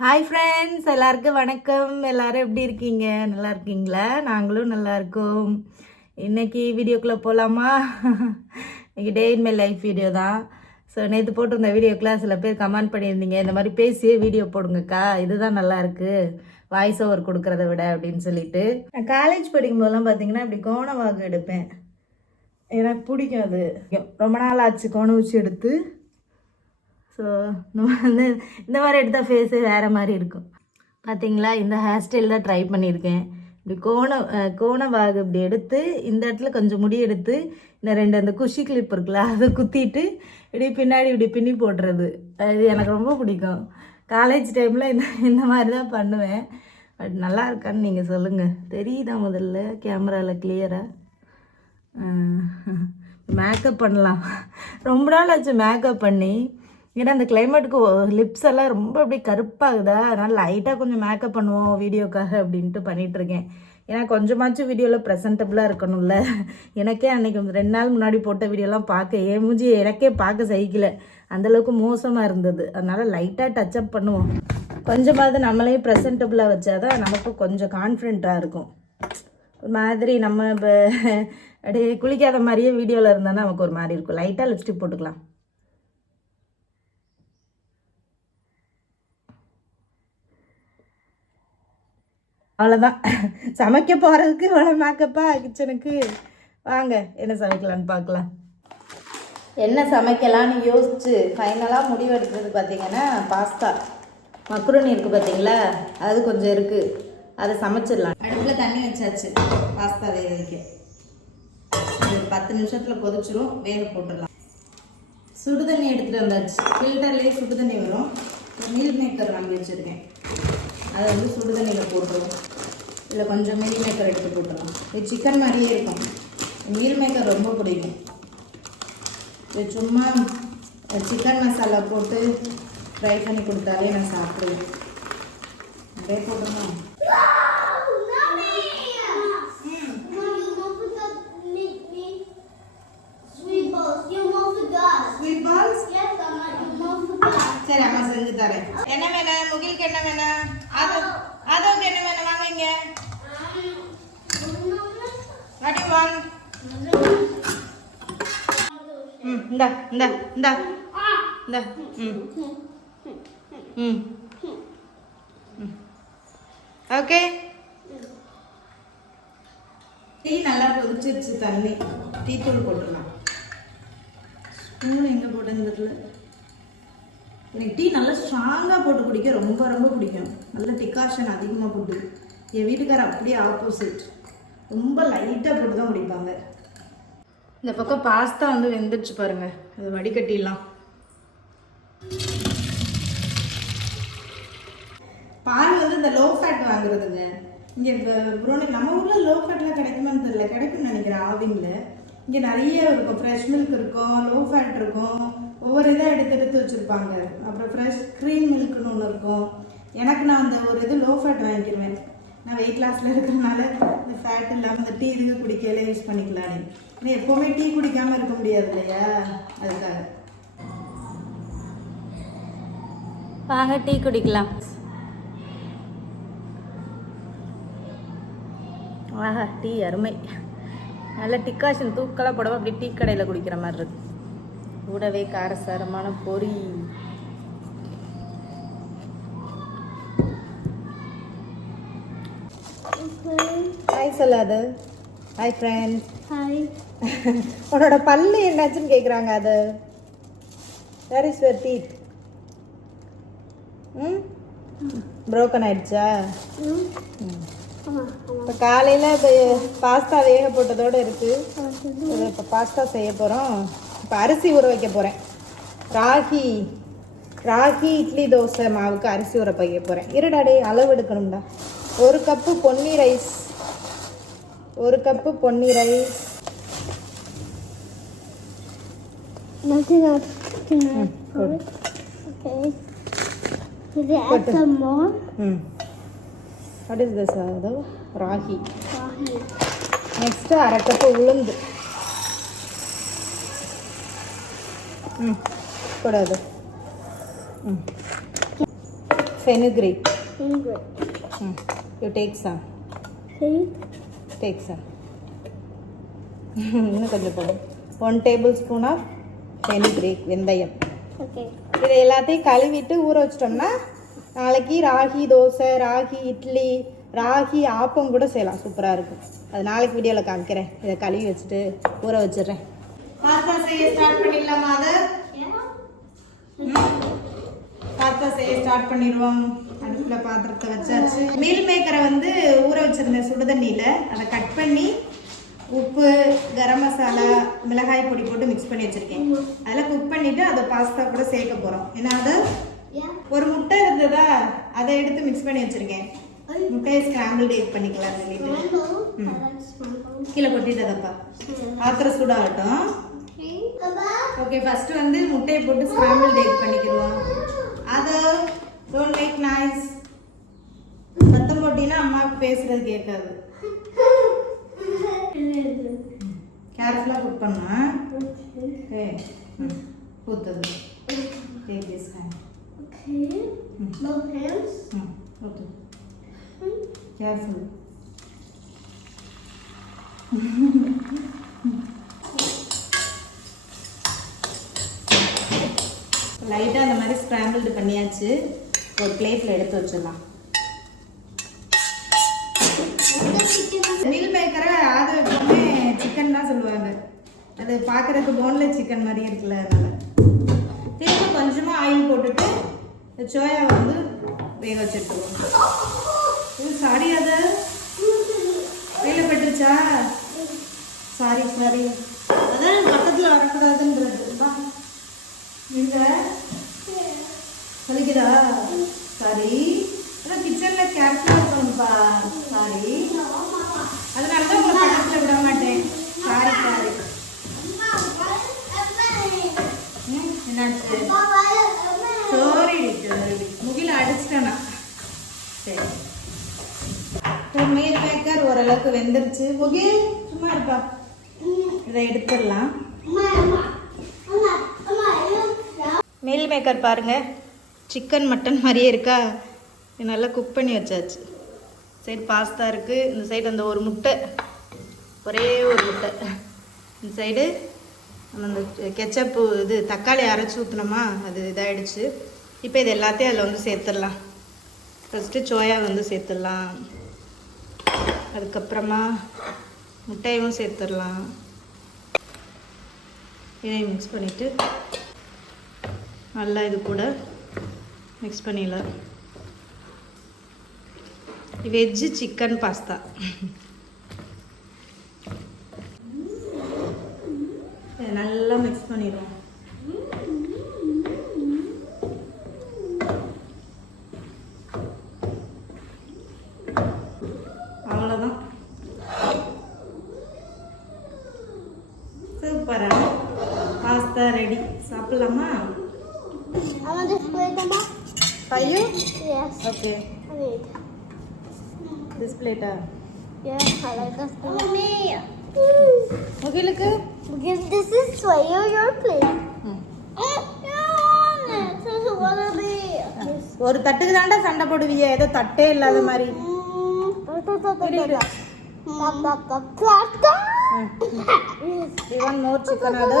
Hi friends, எல்லாருக்கும் வணக்கம். எல்லாரும் எப்படி இருக்கீங்க? நல்லா இருக்கீங்களா? நாங்களும் நல்லா இருக்கோம். இன்னைக்கு வீடியோக்குள்ளே போகலாமா? இன்னைக்கு டே இன் மை லைஃப் வீடியோ தான். ஸோ நேற்று போட்டிருந்த வீடியோக்கெலாம் சில பேர் கமெண்ட் பண்ணியிருந்தீங்க, இந்த மாதிரி பேசியே வீடியோ போடுங்கக்கா, இதுதான் நல்லா இருக்கு வாய்ஸ் ஓவர் கொடுக்குறத விட அப்படின்னு சொல்லிட்டு. நான் காலேஜ் படிக்கும்போதெல்லாம் பார்த்தீங்கன்னா இப்படி கோணவாகு எடுப்பேன். எனக்கு பிடிக்கும் அது. ரொம்ப நாள் ஆச்சு கோண ஊசி எடுத்து. ஸோ இந்த மாதிரி எடுத்தால் ஃபேஸே வேறு மாதிரி இருக்கும். பார்த்தீங்களா, இந்த ஹேர் ஸ்டைல் தான் ட்ரை பண்ணியிருக்கேன். இப்படி கோண வாகு இப்படி எடுத்து இந்த இடத்துல கொஞ்சம் முடி எடுத்து இந்த ரெண்டு அந்த குஷி கிளிப் இருக்குல்ல அதை குத்திட்டு இப்படி பின்னாடி இப்படி பின்னி போடுறது, அது எனக்கு ரொம்ப பிடிக்கும். காலேஜ் டைமில் இந்த மாதிரி தான் பண்ணுவேன். பட் நல்லா இருக்கான்னு நீங்கள் சொல்லுங்கள். தெரியுதா முதல்ல கேமராவில் கிளியராக? மேக்கப் பண்ணலாம். ரொம்ப நாள் ஆச்சு மேக்கப் பண்ணி. ஏன்னா அந்த கிளைமேட்டுக்கு லிப்ஸ் எல்லாம் ரொம்ப அப்படியே கருப்பாகுதா, அதனால் லைட்டாக கொஞ்சம் மேக்கப் பண்ணுவோம் வீடியோக்காக அப்படின்ட்டு பண்ணிகிட்ருக்கேன். ஏன்னா கொஞ்சமாச்சும் வீடியோவில் ப்ரெசன்டபுளாக இருக்கணும்ல. எனக்கே அன்றைக்கி 2 நாள் முன்னாடி போட்ட வீடியோலாம் பார்க்க என் மூஞ்சி எனக்கே பார்க்க சகிக்கல, அந்தளவுக்கு மோசமாக இருந்தது. அதனால் லைட்டாக டச்சப் பண்ணுவோம். கொஞ்சமாவது நம்மளே ப்ரெசன்டபுளாக வச்சாதான் நமக்கு கொஞ்சம் கான்ஃபிடென்ட்டாக இருக்கும். ஒரு மாதிரி நம்ம இப்போ அப்படியே குளிக்காத மாதிரியே வீடியோவில் இருந்தால் நமக்கு ஒரு மாதிரி இருக்கும். லைட்டாக லிப்ஸ்டிக் போட்டுக்கலாம். அவ்வளோதான். சமைக்க போகிறதுக்கு இவ்வளோ மேக்கப்பா கிச்சனுக்கு. வாங்க என்ன சமைக்கலான்னு பார்க்கலாம். என்ன சமைக்கலான்னு யோசிச்சு ஃபைனலாக முடிவு எடுக்கிறது பார்த்தீங்கன்னா பாஸ்தா. மக்ருனி இருக்குது பார்த்தீங்களா, அது கொஞ்சம் இருக்குது, அதை சமைச்சிடலாம். அடுப்பில் தண்ணி வச்சாச்சு பாஸ்தா வேக வைக்க. ஒரு 10 நிமிஷத்தில் கொதிச்சிரும், வேக போட்டுடலாம். சுடு தண்ணி எடுத்துகிட்டு வந்தாச்சு. ஃபில்டர்லேயே சுடு தண்ணி வரும். மீல் மேக்கர் வாங்கி வச்சுருக்கேன், அதை வந்து சுடு தண்ணியில் போட்டுருவோம். இல்லை கொஞ்சம் மீல் மேக்கர் எடுத்து போட்டுருவோம். இது சிக்கன் மாதிரியே இருக்கும். மீல் மேக்கர் ரொம்ப பிடிக்கும். இது சும்மா சிக்கன் மசாலா போட்டு ஃப்ரை பண்ணி கொடுத்தாலே நான் சாப்பிடுவேன். அப்படியே போட்டுருவோம். சரி, அம்மா செஞ்சு தரேன். என்ன வேணும் முகிலுக்கு? என்ன வேணும்? அதுக்கு என்ன வேணும்? வாங்க இங்க. இந்தா இந்தா இந்தா இந்தா. ஓகே. டீ நல்லா கொதிச்சிருச்சு. தண்ணி டீ தூள் போட்டுடலாம். ஸ்பூன் எங்கே போட்டுங்கிறதுல எனக்கு டீ நல்லா ஸ்ட்ராங்காக போட்டு குடிக்க ரொம்ப ரொம்ப பிடிக்கும். நல்ல டிகாஷன் அதிகமாக போட்டு. என் வீட்டுக்காரர் அப்படியே ஆப்போசிட், ரொம்ப லைட்டாக போட்டு தான் குடிப்பாங்க. இந்த பக்கம் பாஸ்தா வந்து வெந்துடுச்சு பாருங்கள், அது வடிகட்டிடலாம். பால் வந்து இந்த லோ ஃபேட் வாங்குறதுங்க. இங்கே இப்போ ப்ரோனி நம்ம ஊரில் லோ ஃபேட்லாம் கிடைக்குமான்னு தெரியல, கிடைக்கும்னு நினைக்கிறேன். ஆவினில் இங்கே நிறைய இருக்கும். ஃப்ரெஷ் மில்க் இருக்கும், லோ ஃபேட் இருக்கும், ஒவ்வொரு இதாக எடுத்து வச்சுருப்பாங்க. அப்புறம் ஃப்ரெஷ் க்ரீம் மில்க்னு ஒன்று இருக்கும். எனக்கு நான் அந்த ஒரு இது லோ ஃபேட் வாங்கிக்கிடுவேன். நான் வெயிட் லாஸில் இருக்கிறதுனால இந்த ஃபேட் இல்லாமல் இந்த டீ இதுக்கு குடிக்கையில யூஸ் பண்ணிக்கலான்னு. ஆனால் எப்போவுமே டீ குடிக்காமல் இருக்க முடியாது இல்லையா, அதுக்காக. வாங்க டீ குடிக்கலாம். ஆஹா, டீ அருமை. நல்ல டிக்காஷன் தூக்கலாக போடவும் அப்படி டீ கடையில் குடிக்கிற மாதிரி இருக்கு. கூடவே காரசாரமான பொரி. ஹாய் சொல்லாது. Hi friends. ஹாய். உன்னோட பல்லு என்னாச்சுன்னு கேட்குறாங்க. அது where is your teeth? Broken ஆயிடுச்சா? இப்போ காலையில் இப்போ பாஸ்தா வேக போட்டதோடு இருக்குது. இப்போ பாஸ்தா செய்ய போகிறோம். இப்போ அரிசி ஊற வைக்க போகிறேன். ராகி இட்லி தோசை மாவுக்கு அரிசி ஊற வைக்க போகிறேன். இருடாடே, அளவு எடுக்கணும்டா. 1 cup Ponni rice. 1 cup Ponni rice. What is this? Ragi. Next 1/2 cup உளுந்து. கூடாது. fenugreek. Fenugreek. You take some. Take some. இன்னும் கொஞ்சம் போடும். 1 tablespoon of fenugreek வெந்தயம். Okay. இதை எல்லாத்தையும் கழுவிட்டு ஊற வச்சிட்டோம்னா நாளைக்கு ராகி தோசை, ராகி இட்லி, ராகி ஆப்பம் கூட செய்யலாம். சூப்பராக இருக்கும். அது நாளைக்கு வீடியோவில் காமிக்கிறேன். இதை கழுவி வச்சுட்டு ஊற வச்சிடுறேன். பாஸ்தா செய்ய ஸ்டார்ட் பண்ணிடலாமா? அதை பாஸ்தா செய்ய ஸ்டார்ட் பண்ணிடுவோம். அடுப்பில் பாத்திரத்தை வச்சாச்சு. மீல் மேக்கரை வந்து ஊற வச்சுருந்தேன் சுடுதண்ணியில். அதை கட் பண்ணி உப்பு, கரம் மசாலா, மிளகாய் பொடி போட்டு மிக்ஸ் பண்ணி வச்சுருக்கேன். அதில் குக் பண்ணிவிட்டு அதை பாஸ்தா கூட சேர்க்க போகிறோம். ஏன்னா அது ஒரு முட்டை இருந்ததா, அதை எடுத்து மிக்ஸ் பண்ணி வச்சுருக்கேன். முட்டையை ஸ்கிராம்பிள் எக் பண்ணிக்கலாம் சொல்லிட்டு. கீழே கொட்டிட்டதப்பா. பாத்திரம் சூடாகட்டும். ஓகே, ஃபர்ஸ்ட் வந்து முட்டையை போட்டு ஸ்கிராம்பிள் எக் பண்ணிக்கிடுவோம். அதை டோன்ட் மேக் நாய்ஸ். சத்தம் போட்டினா அம்மாவுக்கு பேசுறது கேட்காது. கேர்ஃபுல்லாக குக் பண்ணா. ஓகே, ஊற்றுது. Take this hand. Both hands. Okay. Careful. லைட்டாக அந்த மாதிரி ஸ்க்ராம்பிள்டு பண்ணியாச்சு. ஒரு பிளேட்டில் எடுத்து வச்சிடலாம். மீல் மேக்கரை ஆது எப்பவுமே சிக்கன் தான் சொல்லுவாங்க. அது பார்க்குறதுக்கு போன்லெஸ் சிக்கன் மாதிரி இருக்குல்ல, அதனால் திரும்ப கொஞ்சமாக ஆயில் போட்டுட்டு சோயா வந்து வேக வச்சுருக்கோம். இது சாரி, அதை வேலை பட்டுருச்சா? சாரி சாரி, அதான் பக்கத்தில் வரக்கூடாதுன்றது. இங்க சொல்லிக்கிறா? சாரி, அதான் கிச்சனில் கேர்ஃபுல்லாக இருக்கணும்ப்பா. சாரி, அதனால தான் உங்களை பக்கத்தில் விட மாட்டேன். Sorry sorry. என்னாச்சு? சோரி முகில அடிச்சிட்டேனா? சரி, மீல் மேக்கர் ஓரளவுக்கு வெந்துருச்சு. முகில் சும்மா இருப்பா. இதை எடுத்துடலாம். மீல் மேக்கர் பாருங்க, சிக்கன் மட்டன் மாதிரியே இருக்கா. நல்லா குக் பண்ணி வச்சாச்சு. சைடு பாஸ்தா இருக்குது, இந்த சைடு அந்த ஒரு முட்டை, ஒரே ஒரு முட்டை. இந்த சைடு அந்த கெச்சப்பு இது தக்காளி அரைச்சி ஊற்றினோமா, அது இதாகிடுச்சு. இப்போ இது எல்லாத்தையும் அதில் வந்து சேர்த்துடலாம். ஃபஸ்ட்டு சோயா வந்து சேர்த்துடலாம். அதுக்கப்புறமா முட்டையும் சேர்த்துடலாம். இதையும் மிக்ஸ் பண்ணிவிட்டு நல்லா இது கூட மிக்ஸ் பண்ணிடலாம். Veg chicken pasta. நல்லா மிக்ஸ் பண்ணிடுவோம். அவ்வளோதான். சூப்பரா பாஸ்தா ரெடி. சாப்பிடலாமா? I want this plate, Mama. For you? Yes. Okay. I need. This plate. Yeah, I like this plate. Me. Okay, look. Because this is for you, your plate. This is what it be. ஒரு தட்டுக்கு தாண்டா சண்டை போடுவீங்க, ஏதோ தட்டே இல்லாத மாதிரி. You want more chicken order?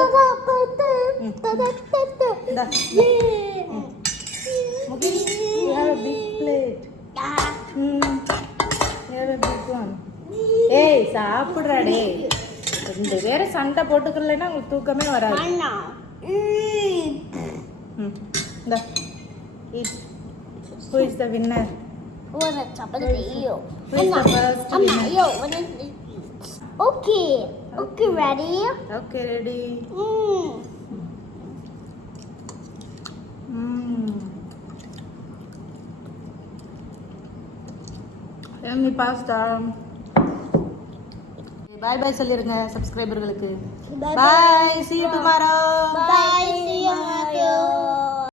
Okay, you have a big plate. You have a big one. Hey, சாப்பிடுறா டே. ரெண்டு பேரும் சண்டை போட்டுக்கலன்னா உங்களுக்கு தூக்கமே வராது. இந்த eat. Who is the winner? When it's top of the video. Who is the first winner? Yo, when it's okay. Okay, ready? Okay, ready. Yummy pasta. Bye bye சொல்லிருங்க சப்ஸ்கிரைபர்களுக்கு. Bye. See you tomorrow. Bye. See you tomorrow.